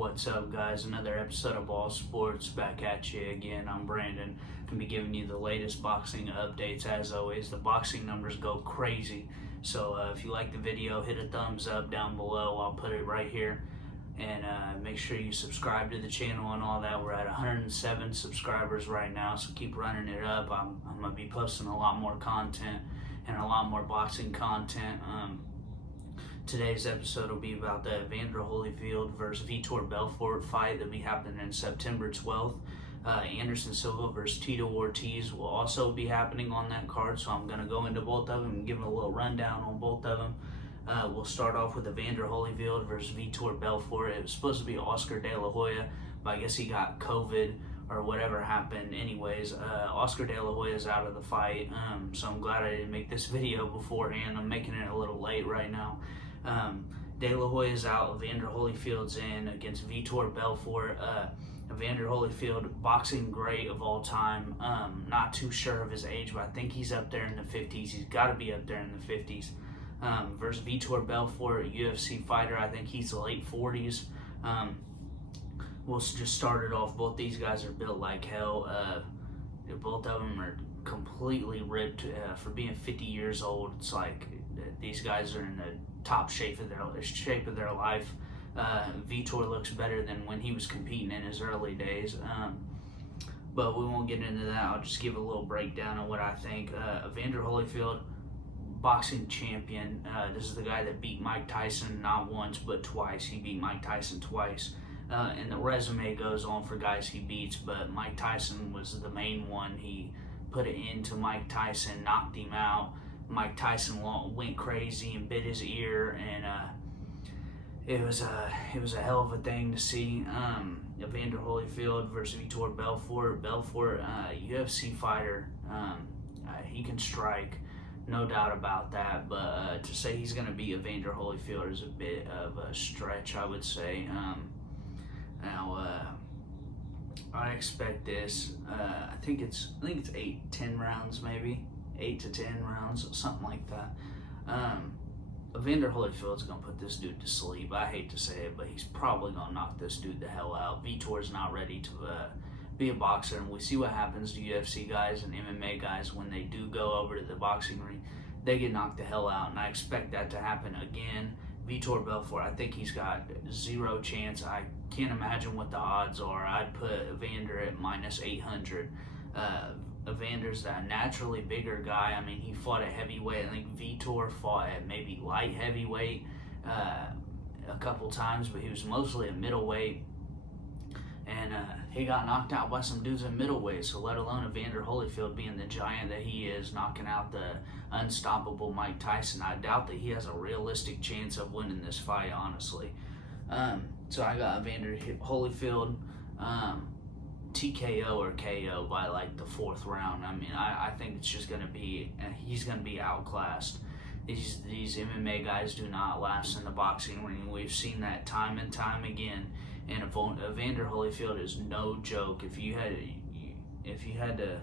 What's up, guys? Another episode of All Sports back at you again. I'm Brandon. Gonna be giving you the latest boxing updates. As always, the boxing numbers go crazy. So if you like the video, hit a thumbs up down below. I'll put it right here. And make sure you subscribe to the channel and all that. We're at 107 subscribers right now, so keep running it up. I'm gonna be posting a lot more content and a lot more boxing content. Today's episode will be about the Evander Holyfield versus Vitor Belfort fight that'll be happening in September 12th. Anderson Silva versus Tito Ortiz will also be happening on that card, so I'm going to go into both of them and give a little rundown on both of them. We'll start off with Evander Holyfield versus Vitor Belfort. It was supposed to be Oscar De La Hoya, but I guess he got COVID or whatever happened. Anyways, Oscar De La Hoya is out of the fight, so I'm glad I didn't make this video beforehand. I'm making it a little late right now. De La Hoya's out, Evander Holyfield's in against Vitor Belfort. Evander Holyfield, boxing great of all time. Not too sure of his age, but I think he's up there in the 50s. He's got to be up there in the 50s. Versus Vitor Belfort, a UFC fighter, I think he's late 40s. We'll just start it off. Both these guys are built like hell. Both of them are completely ripped for being 50 years old. It's like these guys are in the top shape of their life. Vitor looks better than when he was competing in his early days. But we won't get into that. I'll just give a little breakdown on what I think. Evander Holyfield, boxing champion. This is the guy that beat Mike Tyson not once but twice. He beat Mike Tyson twice. And the resume goes on for guys he beats, but Mike Tyson was the main one. He put it into Mike Tyson, knocked him out. Mike Tyson went crazy and bit his ear, and it was a hell of a thing to see. Evander Holyfield versus Vitor Belfort. Belfort, UFC fighter. He can strike, no doubt about that. But to say he's going to beat Evander Holyfield is a bit of a stretch, I would say. Now, I expect this. I think it's 8-10 rounds, maybe 8 to 10 rounds, something like that. Evander Holyfield's gonna put this dude to sleep. I hate to say it, but he's probably gonna knock this dude the hell out. Vitor's not ready to be a boxer, and we see what happens to UFC guys and MMA guys when they do go over to the boxing ring. They get knocked the hell out, and I expect that to happen again. Vitor Belfort, I think he's got zero chance. I can't imagine what the odds are. I'd put Evander at minus 800. Evander's a naturally bigger guy. I mean, he fought at heavyweight. I think Vitor fought at maybe light heavyweight a couple times, but he was mostly a middleweight. And he got knocked out by some dudes in middleweight, so let alone Evander Holyfield being the giant that he is, knocking out the unstoppable Mike Tyson. I doubt that he has a realistic chance of winning this fight, honestly. So I got Evander Holyfield TKO or KO by like the 4th round. I mean, I think it's just going to be, he's going to be outclassed. These MMA guys do not last in the boxing ring. We've seen that time and time again. And Evander Holyfield is no joke. If you had to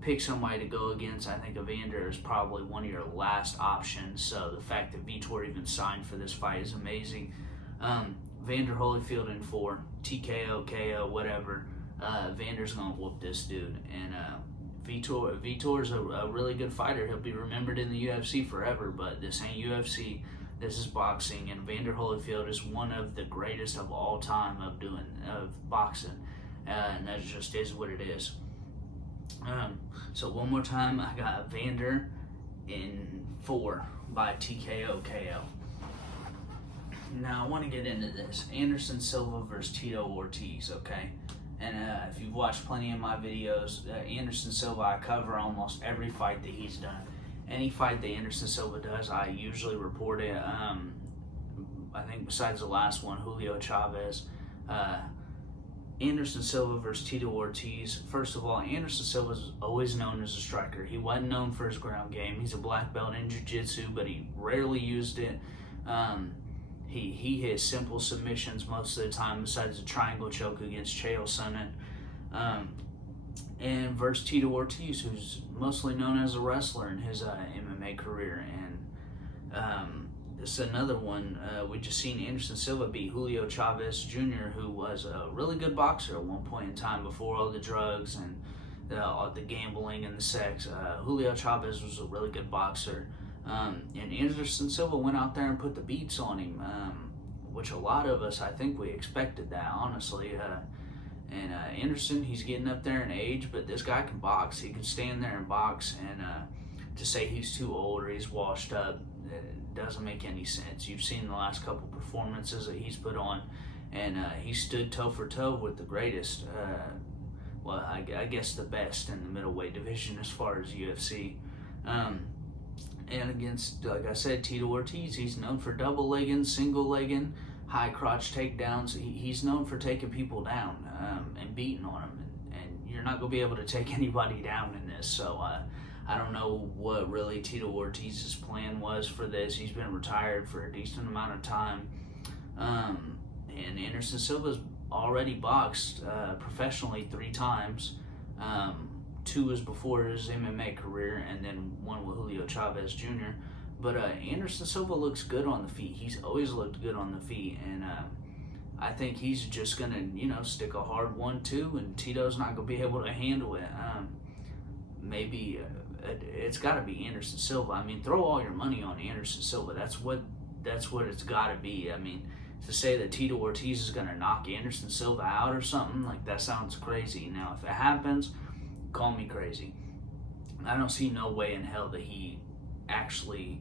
pick somebody to go against, I think Evander is probably one of your last options. So the fact that Vitor even signed for this fight is amazing. Evander Holyfield in 4, TKO, KO, whatever. Evander's gonna whoop this dude, and Vitor's a really good fighter. He'll be remembered in the UFC forever, but this ain't UFC. This is boxing, and Evander Holyfield is one of the greatest of all time of boxing, and that just is what it is. So one more time, I got Evander in 4 by TKO KO. Now I want to get into this. Anderson Silva versus Tito Ortiz, okay? And if you've watched plenty of my videos, Anderson Silva, I cover almost every fight that he's done. Any fight that Anderson Silva does, I usually report it. I think besides the last one, Julio, Chavez. Anderson Silva versus Tito Ortiz. First of all, Anderson Silva is always known as a striker. He wasn't known for his ground game. He's a black belt in jiu-jitsu, but he rarely used it. He hit simple submissions most of the time, besides the triangle choke against Chael Sonnen. And versus Tito Ortiz, who's mostly known as a wrestler in his MMA career. And this is another one. We just seen Anderson Silva beat Julio Chavez Jr., who was a really good boxer at one point in time before all the drugs and the gambling and the sex. Julio Chavez was a really good boxer. And Anderson Silva went out there and put the beats on him, which a lot of us, I think we expected that, honestly. Anderson, he's getting up there in age, but this guy can box. He can stand there and box, and to say he's too old or he's washed up, it doesn't make any sense. You've seen the last couple performances that he's put on, and he stood toe for toe with the greatest, well, I guess the best in the middleweight division as far as UFC. And against, like I said, Tito Ortiz, he's known for double legging, single legging, high crotch takedowns. He's known for taking people down and beating on them, and you're not going to be able to take anybody down in this. So I don't know what really Tito Ortiz's plan was for this. He's been retired for a decent amount of time, and Anderson Silva's already boxed professionally 3 times. 2 was before his MMA career, and then 1 with Julio Chavez Jr. But Anderson Silva looks good on the feet. He's always looked good on the feet, and I think he's just gonna, stick a hard 1-2, and Tito's not gonna be able to handle it. Maybe it's got to be Anderson Silva. I mean, throw all your money on Anderson Silva. That's what it's got to be. I mean, to say that Tito Ortiz is gonna knock Anderson Silva out or something, like, that sounds crazy. Now, if it happens, call me crazy. I don't see no way in hell that he actually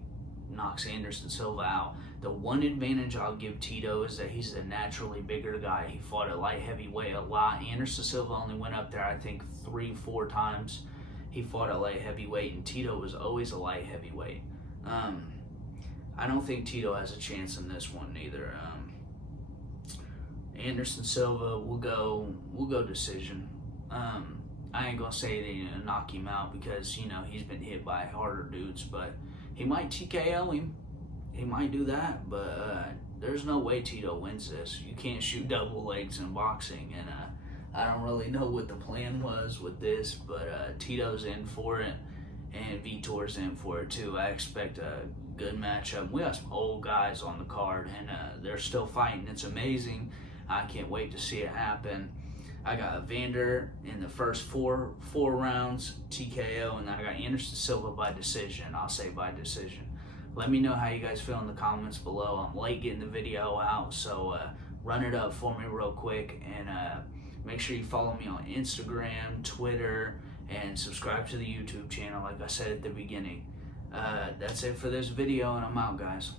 knocks Anderson Silva out. The one advantage I'll give Tito is that he's a naturally bigger guy. He fought at light heavyweight a lot. Anderson Silva only went up there, I think, 3-4 times. He fought at light heavyweight, and Tito was always a light heavyweight. I don't think Tito has a chance in this one either. Anderson Silva will go decision. I ain't gonna say they're gonna knock him out because, he's been hit by harder dudes, but he might TKO him. He might do that, but there's no way Tito wins this. You can't shoot double legs in boxing, and I don't really know what the plan was with this, but Tito's in for it, and Vitor's in for it too. I expect a good matchup. We have some old guys on the card, and they're still fighting. It's amazing. I can't wait to see it happen. I got Evander in the first four rounds, TKO, and then I got Anderson Silva by decision. I'll say by decision. Let me know how you guys feel in the comments below. I'm late getting the video out, so run it up for me real quick, and make sure you follow me on Instagram, Twitter, and subscribe to the YouTube channel like I said at the beginning. That's it for this video, and I'm out, guys.